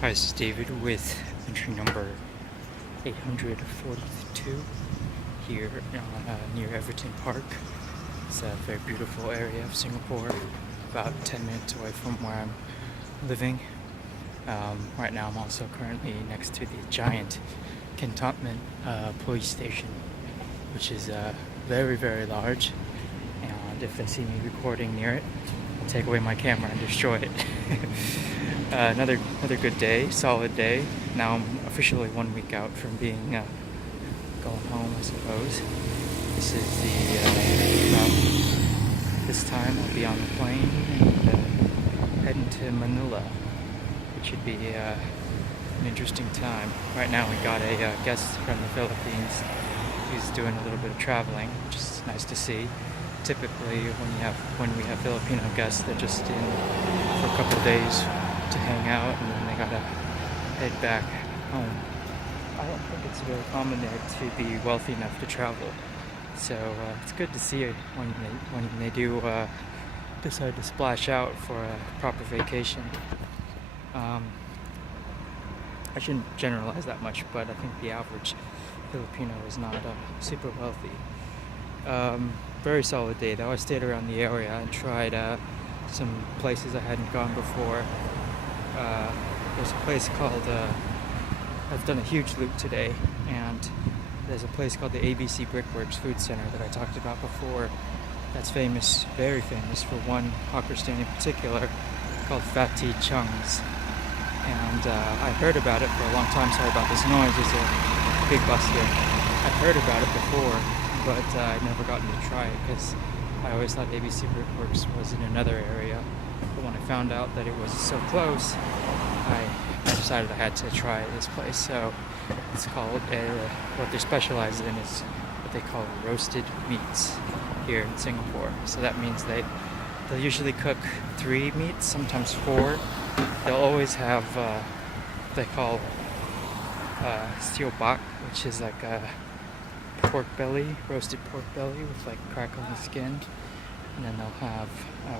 Hi, this is David with entry number 842 here near Everton Park. It's a very beautiful area of Singapore, about 10 minutes away from where I'm living. Right now I'm also currently next to the giant cantonment police station, which is very, very large. And if they see me recording near it, I'll take away my camera and destroy it. Another good day, solid day. Now I'm officially 1 week out from being going home, I suppose. This is this time I'll be on the plane and heading to Manila, which should be an interesting time. Right now we got a guest from the Philippines who's doing a little bit of traveling, which is nice to see. Typically when we have Filipino guests, they're just in for a couple of days to hang out, and then they gotta head back home. I don't think it's very common there to be wealthy enough to travel, so it's good to see when they do decide to splash out for a proper vacation. I shouldn't generalize that much, but I think the average Filipino is not super wealthy. Very solid day though. I stayed around the area and tried some places I hadn't gone before. There's a place called, I've done a huge loop today, and there's a place called the ABC Brickworks Food Center that I talked about before that's famous, very famous for one hawker stand in particular called Fatty Chung's. And I heard about it for a long time. Sorry about this noise, there's a big bus here. I've heard about it before, but I'd never gotten to try it because I always thought ABC Brickworks was in another area. But when I found out that it was so close, I decided I had to try this place. So it's called, what they're specialized in is what they call roasted meats here in Singapore. So that means they'll usually cook 3 meats, sometimes 4. They'll always have they call steel bak, which is like a pork belly, roasted pork belly with like crackling skin. And then they'll have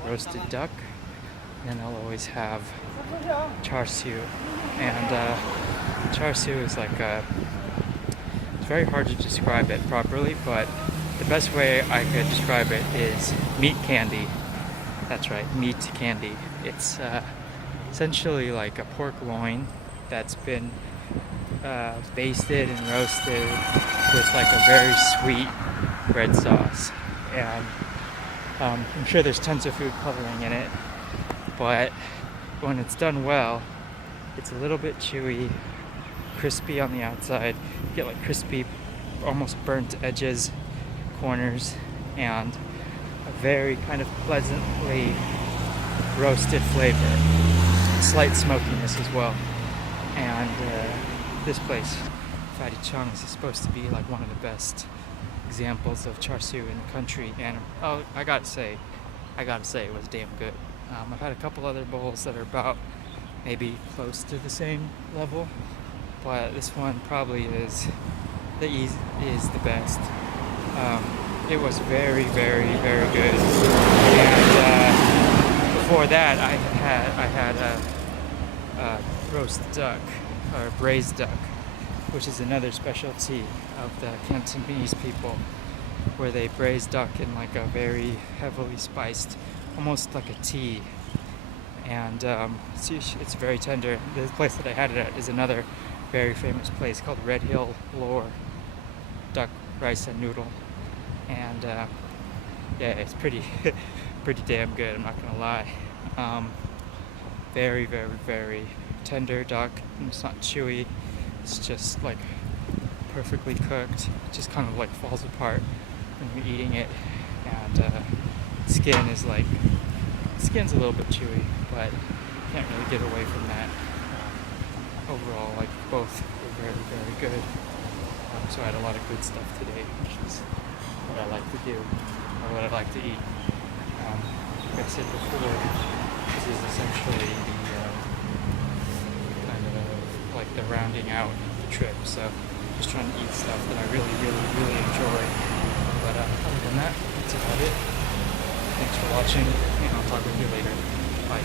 roasted duck. And then they'll always have char siu. And char siu is like it's very hard to describe it properly, but the best way I could describe it is meat candy. That's right, meat candy. It's essentially like a pork loin that's been basted and roasted with like a very sweet red sauce. And I'm sure there's tons of food coloring in it, but when it's done well, it's a little bit chewy, crispy on the outside. You get like crispy, almost burnt edges, corners, and a very kind of pleasantly roasted flavor. Slight smokiness as well. And this place, Fatty Chung's, is supposed to be like one of the best examples of char siu in the country. And I gotta say it was damn good. I've had a couple other bowls that are about maybe close to the same level, but this one probably is the best. It was very, very, very good. And before that, I had a roast duck, or braised duck, which is another specialty of the Cantonese people, where they braise duck in like a very heavily spiced, almost like a tea, and it's very tender. The place that I had it at is another very famous place called Red Hill Lore Duck Rice and Noodle, and yeah, it's pretty pretty damn good, I'm not gonna lie. Very, very, very tender duck, and it's not chewy, it's just like perfectly cooked. It just kind of like falls apart when you're eating it, and skin's a little bit chewy, but you can't really get away from that. Overall, like, both were very, very good. So I had a lot of good stuff today, which is what I like to do, or what I like to eat. Like I said before, this is essentially the kind of like the rounding out of the trip. So just trying to eat stuff that I really, really, really enjoy. But other than that, that's about it. Thanks for watching, and I'll talk with you later. Bye.